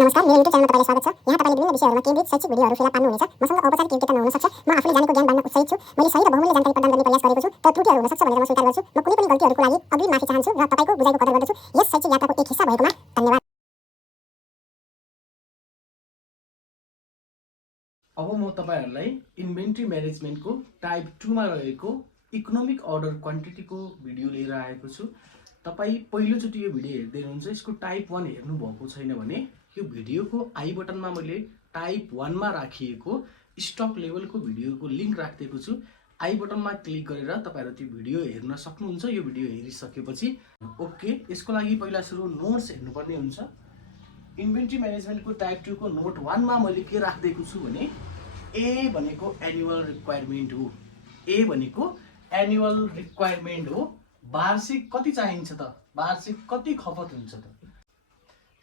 नमस्कार, मेरो युट्युब च्यानलमा तपाईलाई स्वागत छ। यहाँ तपाईले विभिन्न विषयहरूमा केन्द्रित शैक्षिक भिडियोहरू फेला पार्नुहुनेछ। मसँग औपचारिक योग्यता नहुन सक्छ। म आफूले जानेको ज्ञान बाँड्न उत्साहित छु। मैले सही र बहुमूल्य जानकारी प्रदान गर्ने प्रयास गरेको छु। तर त्रुटिहरू हुन सक्छ भनेर म स्वीकार गर्छु। म कुनै पनि गल्तीहरूको लागि अग्रिम माफी चाहन्छु र तपाईको बुझाइको कदर गर्दछु। यस शैक्षिक यात्राको एक हिस्सा भएकोमा धन्यवाद। अब म तपाईहरुलाई इन्भेन्ट्री म्यानेजमेन्टको टाइप 2 मा रहेको इकोनोमिक अर्डर क्वान्टिटीको भिडियो लिएर आएको छु। तपाई पहिलोचोटि यो भिडियो हेर्दै हुनुहुन्छ, यसको टाइप 1 हेर्नु भएको छैन भने यो भिडियोको आई बटनमा मैले टाइप 1 मा राखिएको स्टक लेभलको भिडियोको लिंक राखिदिएको छु। आई बटनमा क्लिक गरेर तपाईहरु त्यो भिडियो हेर्न सक्नुहुन्छ। यो भिडियो हेरिसकेपछि ओके, यसको लागि पहिला सुरु नोट्स हेर्नुपर्ने हुन्छ। इन्भेन्ट्री म्यानेजमेन्टको टाइप 2 को नोट 1 मा मैले के राख्दैछु छु भने ए भनेको एनुअल रिक्वायरमेन्ट हो। ए भनेको एनुअल रिक्वायरमेन्ट हो। वार्षिक कति चाहिन्छ त? वार्षिक कति खपत हुन्छ त?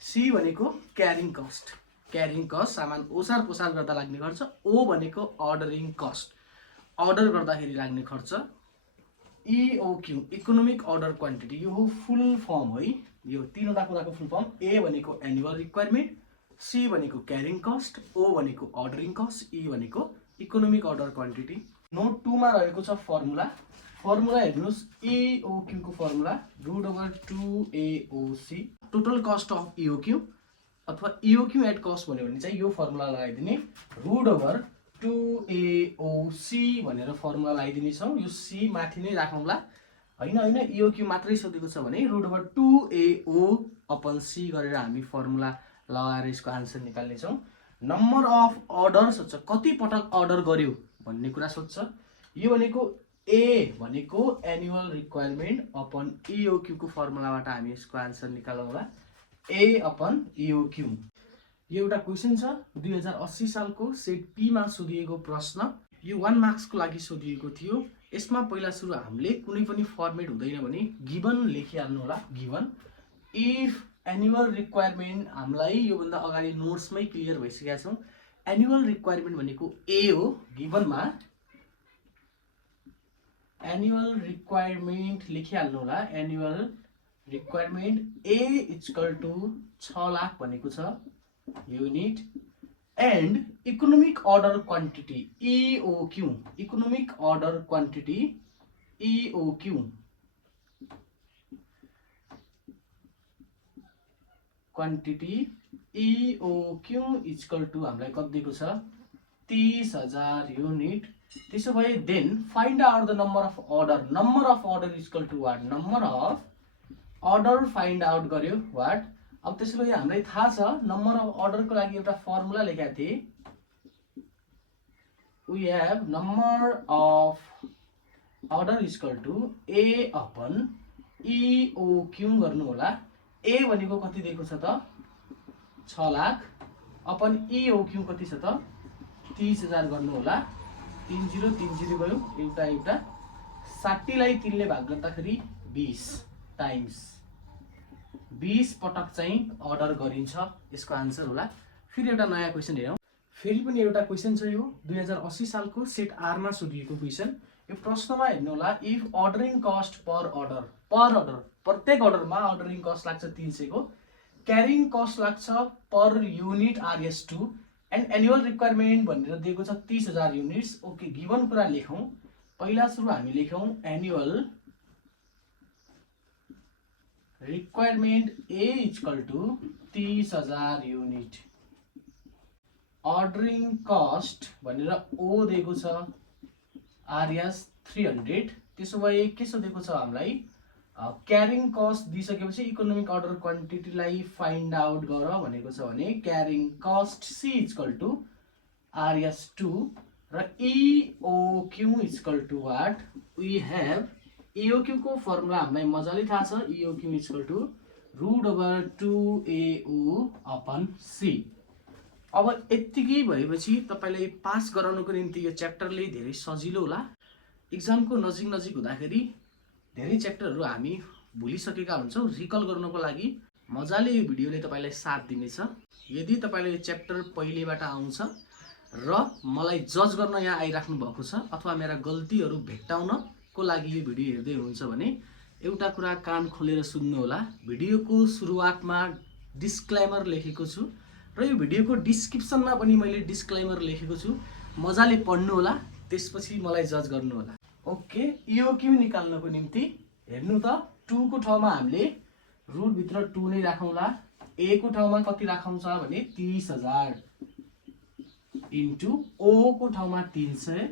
सी भनेको क्यारिङ कस्ट। क्यारिङ कस्ट सामान ओसार पोसार गर्दा लाग्ने खर्च। ओ भनेको अर्डरिङ कस्ट, अर्डर गर्दाखेरि लाग्ने खर्च। इओक्यू इकोनोमिक अर्डर क्वान्टिटी, यो हो फुल फर्म है। यो तीनवटा कुराको फुल फर्म। ए भनेको एनुअल रिक्वायरमेन्ट, सी भनेको क्यारिङ कस्ट, ओ भनेको अर्डरिङ कस्ट, ई भनेको इकोनोमिक अर्डर क्वान्टिटी। नोट 2 मा रहेको छ फर्मुला। फर्मुला हेर्नुस्, इओक्यू को formula √2AOC, total cost of EOQ अथवा इओक्यू एट कस्ट भन्यो भने चाहिँ यो फर्मुला लगाइदिने। √2AOC भनेर फर्मुला लगाइदिने छौं। यो सी माथि नै राखौँला। हैन इओक्यू मात्रै सोधेको छ भने √2AO/C गरेर हामी फर्मुला लगाएर यसको आन्सर निकाल्ने छौं। नम्बर अफ अर्डर सोध्छ, कति पटक अर्डर गर्यो भन्ने कुरा सोध्छ। यो भनेको ए भनेको एनुअल रिक्वायरमेन्ट अपन इओक्यू को फर्मुलाबाट हामी यसको आन्सर निकालौँला। ए अपन इओक्यू। यो एउटा क्वेशन छ 2080 सालको सेट पी मा सोधिएको प्रश्न। यो 1 मार्क्स को लागि सोधिएको थियो। यसमा पहिला सुरु हामीले कुनै पनि फर्मेट हुँदैन भने गिवन लेखिहाल्नु होला। गिवन इफ एनुअल रिक्वायरमेन्ट, हामीलाई यो भन्दा अगाडि नोट्समै क्लियर भइसकेका छौं। एनुअल रिक्वायरमेन्ट भनेको ए हो। गिवनमा एनुअल रिक्वायरमेन्ट लेखिहाल्नु होला। Annual requirement A equal to 6 lakh भनेको छ unit. And economic order quantity EOQ, economic order quantity EOQ quantity EOQ equal to हामीलाई कति दिएको छ 30,000 युनिट। त्यसो भए then find out the number of order. Number of order equal to what? Number of order find out गर्यो what? अब त्यसो भए हामीलाई थाहा छ नम्बर अफ अर्डर को लागि एउटा फर्मुला लेखेका थिए। We have number of order equal to A upon EOQ गर्नु होला। ए भनेको कति दिएको छ त 6 लाख अपन इओक्यू कति छ त 30,000 गर्नु होला। 30 गयो, एउटा एउटा 60 लाई 3 ले भाग गर्दाखेरि 20 टाइम्स 20 पटक चाहिँ अर्डर गरिन्छ। यसको आन्सर होला। फेरि एउटा नयाँ क्वेशन हेरौँ। फेरि पनि एउटा क्वेशन छ। यो 2080 सालको सेट आर मा सोधिएको क्वेशन। यो प्रश्नमा हेर्नु होला, if ordering cost per order प्रत्येक अर्डरमा अर्डरिङ कस्ट लाग्छ 300 को, क्यारिङ कस्ट लाग्छ per unit RS2 and annual requirement भनेर दिएको छ 30,000 युनिट्स। ओके, गिवन कुरा लेखौं। पहिला सुरु हामी लेखौं annual requirement A equal to 30,000 unit. Ordering cost भनेर ओ दिएको छ RS 300। त्यसो भए के सोधेको छ हामीलाई? क्यारिङ कस्ट दिइसकेपछि इकोनोमिक अर्डर क्वान्टिटीलाई फाइन्ड आउट गर भनेको छ भने carrying cost C equal to RS2 र EOQ equal to what? We have EOQ को फर्मुला हामीलाई मजाले थाहा छ। EOQ equal to √2AO/C। अब यतिकै भएपछि तपाईलाई पास गराउनको निम्ति यो च्याप्टरले धेरै सजिलो होला। एक्जामको नजिक हुँदाखेरि धेरै च्याप्टरहरू हामी भुलिसकेका हुन्छौं। रिकल गर्नको लागि मजाले यो भिडियोले तपाईलाई साथ दिनेछ। यदि तपाईलाई यो च्याप्टर पहिलेबाट आउँछ र मलाई जज गर्न यहाँ आइराख्नु भएको छ अथवा मेरा गल्तीहरू भेट्टाउनको लागि यो भिडियो हेर्दै हुनुहुन्छ भने एउटा कुरा कान खोलेर सुन्नु होला। भिडियोको सुरुवातमा डिस्क्लेमर लेखेको छु र यो भिडियोको डिस्क्रिप्सनमा पनि मैले डिस्क्लेमर लेखेको छु, मजाले पढ्नु होला, त्यसपछि मलाई जज गर्नु होला। ओके, EOQ निकाल्नको निम्ति हेर्नु त 2 को ठाउँमा हामीले रुट भित्र 2 नै राखौँला। A को ठाउँमा कति राखौँ छ भने 30,000 इन्टु O को ठाउँमा 300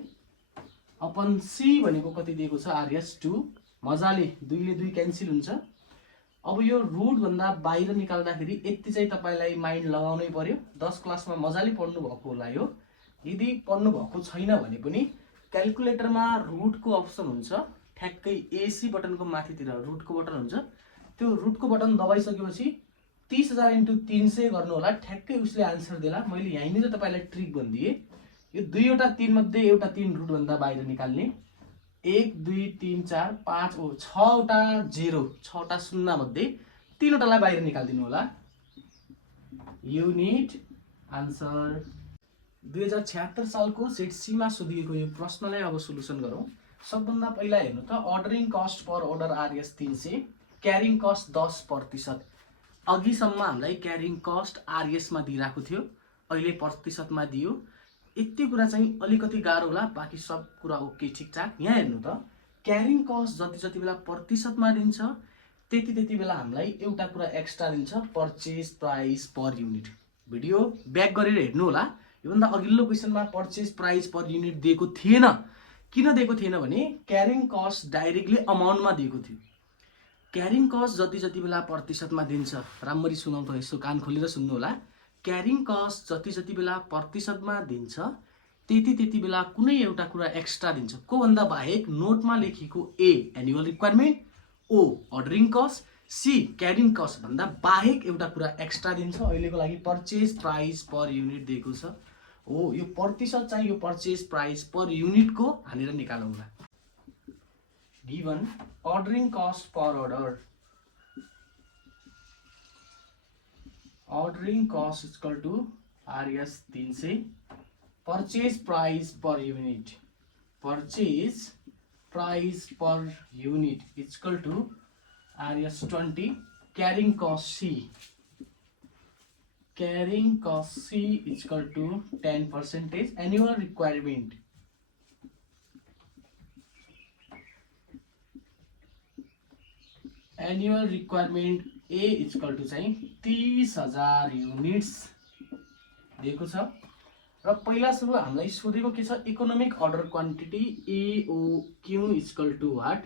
अपन C भनेको कति दिएको छ RS 2। मजाले 2 ले 2 क्यान्सल हुन्छ। अब यो रुट भन्दा बाहिर निकाल्दाखेरि यति चाहिँ तपाईलाई माइन्ड लगाउनै पर्यो। 10 क्लासमा मजाले पढ्नु भएको होला यो। यदि पढ्नु भएको छैन भने पनि क्याल्कुलेटरमा रुटको अप्सन हुन्छ, ठ्याक्कै AC बटनको माथितिर रुटको बटन हुन्छ। त्यो रुटको बटन दबाइसकेपछि 30,000 इन्टु 300 गर्नु होला, ठ्याक्कै उसले आन्सर देला। मैले यहीँनिर तपाईलाई ट्रिक भनिदिए, यो 2 वटा 3 मध्ये एउटा 3 रुट भन्दा बाहिर निकाल्ने। 1 2 3 4 5 6 वटा 0 6 वटा 0 मध्ये 3 वटालाई बाहिर निकाल्दिनु होला। युनिट आन्सर 2076 सालको सेट C मा सोधिएको यो प्रश्नलाई अब सोलुसन गरौँ। सबभन्दा पहिला हेर्नु त ordering cost per order RS 300, carrying cost 10%। अघिसम्म हामीलाई क्यारिङ कस्ट RS मा दिइराको थियो, अहिले प्रतिशतमा दियो। यति कुरा चाहिँ अलिकति गाह्रो होला, बाँकी सब कुरा ओके ठिकठाक। यहाँ हेर्नु त क्यारिङ कस्ट जति बेला प्रतिशतमा दिन्छ त्यति बेला हामीलाई एउटा कुरा एक्स्ट्रा दिन्छ, purchase price per unit. Video back गरेर हेर्नु होला। योभन्दा अघिल्लो क्वेसनमा पर्चेज प्राइस पर युनिट दिएको थिएन। किन दिएको थिएन भने क्यारिङ कस्ट डाइरेक्टली अमाउन्टमा दिएको थियो। क्यारिङ कस्ट जति बेला प्रतिशतमा दिन्छ, राम्ररी सुनौ त, यसो कान खोलेर सुन्नु होला। क्यारिङ कस्ट जति बेला प्रतिशतमा दिन्छ त्यति बेला कुनै एउटा कुरा एक्स्ट्रा दिन्छ। को भन्दा बाहेक नोटमा लेखिएको A annual requirement, O ordering cost, C carrying cost भन्दा बाहेक एउटा कुरा एक्स्ट्रा दिन्छ। अहिलेको लागि पर्चेज प्राइस पर युनिट दिएको छ। हो, यो प्रतिशत चाहिँ यो पर्चेज प्राइस पर युनिटको हानेर निकालौँला। Given ordering cost per order, ordering cost is equal to RS 300, purchase price per unit, purchase price per unit is equal to RS 20, carrying cost C, carrying cost C is equal to 10%, annual requirement, annual requirement A is equal to चाहिँ 30,000 units दिएको छ। र पहिला सुरु हामीलाई सोधेको के छ, economic order quantity EOQ is equal to what,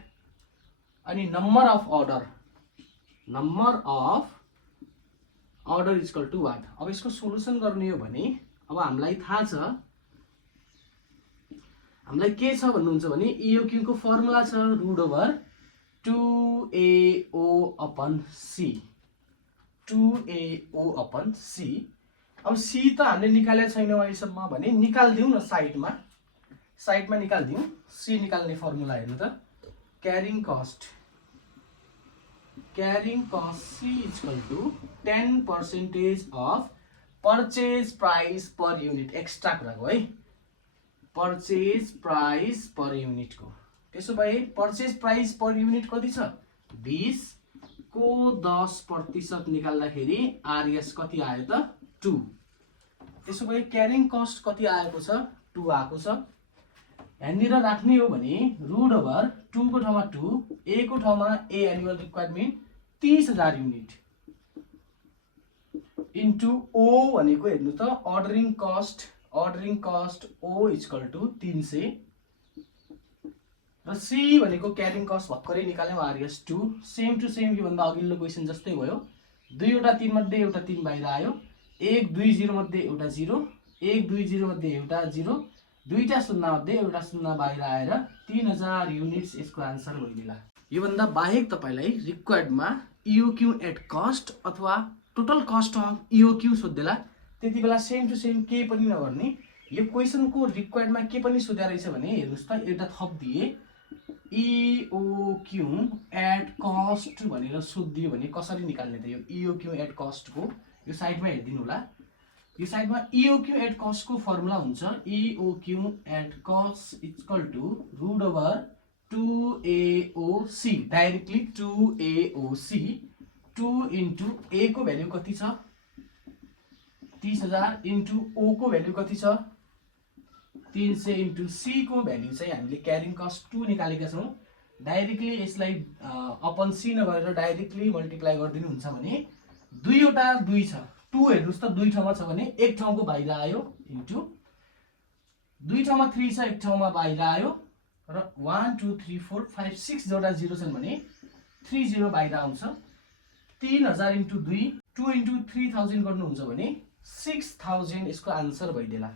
अनि number of order is equal to what। अब यसको सोलुसन गर्ने हो भने अब हामीलाई थाहा छ, हामीलाई के छ भन्नुहुन्छ भने EOQ को फर्मुला छ root over 2AO upon C, 2AO upon C। अब C त हामीले निकालेको छैनौँ अहिलेसम्म भने निकाल्दिउँ न, साइडमा निकाल्दिउँ। C निकाल्ने फर्मुला हेर्नु त, carrying cost C is equal to 10% of purchase price per unit. Extra कुराको है, पर्चेज प्राइस पर युनिटको। त्यसो भए पर्चेज प्राइस पर युनिट कति छ, 20 को 10% निकाल्दाखेरि RS कति आयो त 2। त्यसो भए क्यारिङ कस्ट कति आएको छ 2 आएको छ। यहाँनिर राख्ने हो भने रुट ओभर 2 को ठाउँमा 2, A को ठाउँमा A annual requirement 30,000 unit into O भनेको हेर्नु त ordering cost O is equal to 300 र C भनेको क्यारिङ कस्ट भर्खरै निकाल्यौँ RS 2। सेम टु सेम यो भन्दा अघिल्लो क्वेसन जस्तै भयो। 2 वटा 3 मध्ये एउटा 3 बाहिर आयो, 1 2 0 मध्ये एउटा 0, 1 2 0 मध्ये एउटा 0, दुईटा 0 मध्ये एउटा 0 बाहिर आएर 3000 युनिट्स यसको आन्सर भइदिला। यो भन्दा बाहेक तपाईलाई रिक्वायर्डमा EOQ एट कस्ट अथवा टोटल कस्ट अफ EOQ सोध्देला। त्यति बेला सेम टु सेम के पनि नगर्ने। यो क्वेसनको रिक्वायर्डमा के पनि सोध्या रहेछ भने हेर्नुस् त, एउटा थप दिए EOQ एट कस्ट भनेर सोधिदियो भने कसरी निकाल्ने त। यो EOQ एट कस्ट को यो साइडमा हेर्दिनु होला। यो साइडमा EOQ एट कस्ट को फर्मुला हुन्छ EOQ at cost equal to root over 2AOC, directly 2AOC। 2 into A को भ्यालु कति छ 30,000 इन्टु ओ को भ्यालु कति छ 300 इन्टु सी को भ्यालु चाहिँ हामीले क्यारिङ कस्ट 2 निकालेका छौँ। डाइरेक्टली यसलाई अपन सी नगरेर डाइरेक्टली मल्टिप्लाई गरिदिनु हुन्छ भने दुईवटा 2 छ 2 हेर्नुस् त दुई ठाउँमा छ भने एक ठाउँको बाहिर आयो इन्टु दुई ठाउँमा 3 छ एक ठाउँमा बाहिर आयो र 1 2 3 4 5 6 जोडा 0 छन् भने 30 बाहिर आउँछ। 3000 इन्टु 2 2 इन्टु 3000 गर्नुहुन्छ भने 6000 यसको आन्सर भइदेला।